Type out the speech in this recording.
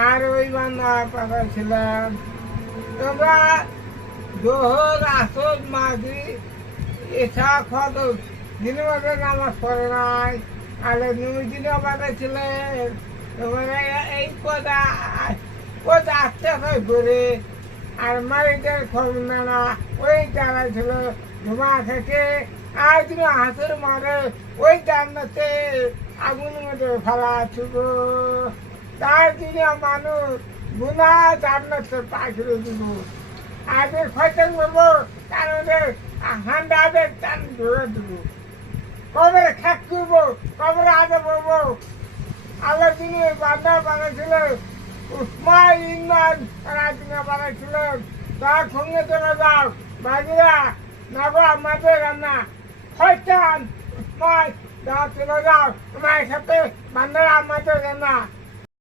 আর ওই বান্ধা পাঠাইছিলাম তোমরা জোহর আসর মাঝি এসা খত দিনের মধ্যে নামাজ পড়ে নাই আলে দিনও পাঠাইছিলেন তোমরা এই কথা কথা আস্তে আস্তে করে আর মারিদের খবর না ওই দাঁড়াইছিল ধোঁয়া থেকে আর তুমি হাতের মারে ওই জান্নাতে আগুন মধ্যে ফেলা ছিল তার দিনে মানুষ গুণা জান্নাতে পাখিরে দিব আগে খয়তান করবো তাহলে হান্ডাদের টান ধরে দিব কবে খ্যাক করবো কবে আগে বলবো আল্লাহ দিনে বান্ধা বানাইছিল উসমান ইমান তারা দিনে বানাইছিলেন তার সঙ্গে চলে যাও বাজিরা নগর আমাদের রান্না খয়তান উসমান যা চলে যাও তোমার সাথে বান্দারা আমাদের রান্না